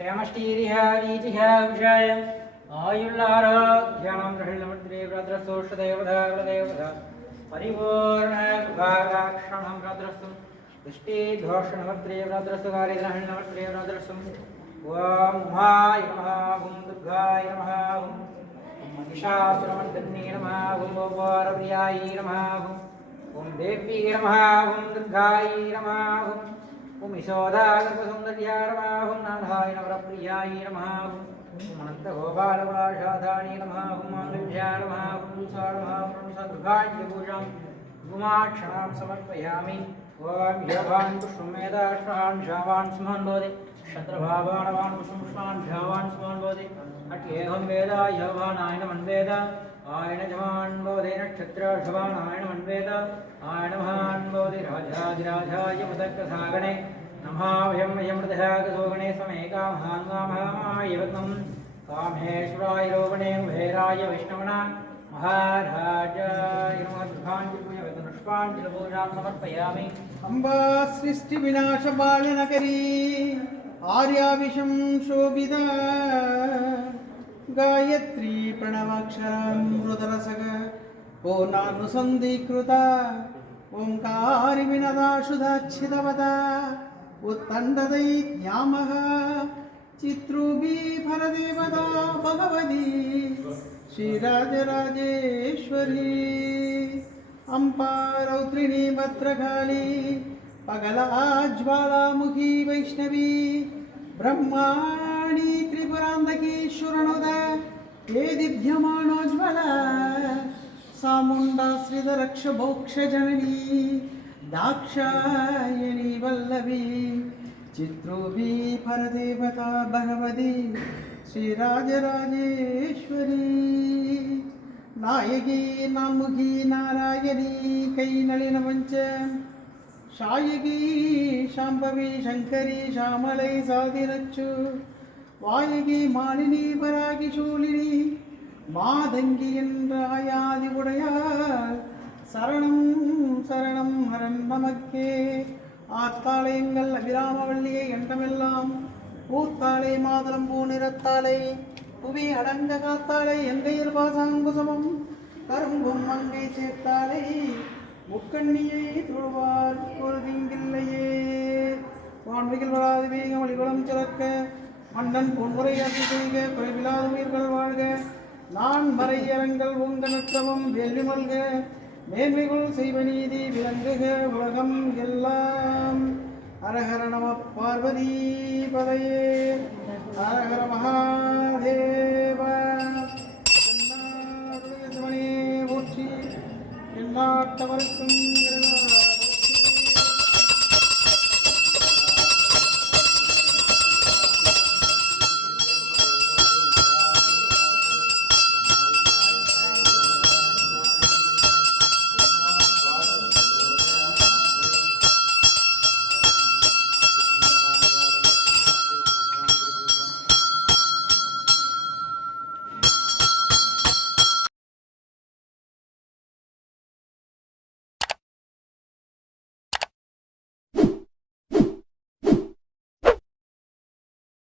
क्षेमष्टीरिहारीजिहाविषाय आयुल्लारोग्याणां ग्रहणमन्त्रे भद्रसोषदेवधा परिपूर्णकृपाराक्षणं भद्रस्तु दृष्टिदोषणमन्त्रे भद्रस्तु कार्यग्रहणमन्त्रे भद्रस्तु ॐ उमाय नमः ॐ दुर्गाय नमः ॐ महिषासुरमर्दिन्ये नमः ॐ वारप्रियाय नमः ॐ देव्यै नमः ॐ दुर्गायै नमः ॐ यशोदागर्भसौन्दर्याय नमः ॐ नारायण वरप्रियाय नमः ॐ अनन्तगोपालगुणाशाधाय नमः ॐ माङ्गल्याय नमः ॐ नमः दुर्गाज्यपूजां गुमाक्षणां समर्पयामि ॐ यवान् पुष्पमेधाश्रहान् शावान् स्मन् भवति शत्रभावाणवान् पुष्पपुष्पान् शावान् स्मन् भवति अट्येहं वेद यवानायन मन्वेद आयन जवान् भवति नक्षत्रशवान् आयन मन्वेद आयन महान् भवति राजाधिराजाय मुदक्कसागणे नमाभ्यं यमृतः कसोगणे समेका महान्वामहायवत्नं कामेश्वराय रोगणे भैराय वैष्णवना महाराजाय नमः समर्पयामि अम्बा सृष्टि विनाश बालनगरी आर्याविषं शोभिता गायत्री प्रणवाक्षरामृतरसग पूर्णानुसन्धीकृता ओंकारि विनदाशुधाच्छिदवता उत्तण्डदैज्ञामः चित्रूपी फलदेवता भगवती श्रीराजराजेश्वरी अम्बा रौद्रिणी भद्रकाली पगलाज्वालामुखी वैष्णवी ब्रह्माणी त्रिपुरान्तकीश्वरनुदा हे दिव्यमानोज्वला सामुण्डा श्रीधरक्षमोक्षजननी दाक्षायणी वल्लभी चित्रूपी परदेवता भगवती श्रीराजराजेश्वरी नायकी नामुखी नारायणी कैनलिनमञ्च शायकी शाम्भवी शङ्करी श्यामलै साधिरच्चु वायगी मालिनी परागी शूलिनी மாதங்கி என்ற ஆயாதி உடையார் சரணம் சரணம் ஹரன் நமக்கே ஆத்தாளை எங்கள் அபிராமவல்லியை எண்ணமெல்லாம் பூத்தாளை மாதளம் பூநிறத்தாளை புவி அடங்க காத்தாளை எங்கையில் பாசாங்குசமம் கரும்பும் மங்கை சேர்த்தாளை முக்கண்ணியை தொழுவார் பொழுதிங்கில்லையே வான்மிகள் வராது வேகம் வழிகுளம் சிறக்க மன்னன் பொன்முறை அரசு செய்க குறைவில்லாத உயிர்கள் வாழ்க நான் மறையரங்கள் உங்கனற்றவம் வெள்ளி மல்க மேன்மைகள் செய்வ நீதி விளங்குக உலகம் எல்லாம் ஹரஹர நம பார்வதி பதையே ஹரஹர மகாதேவ போற்றி எல்லாட்டவர்க்கும்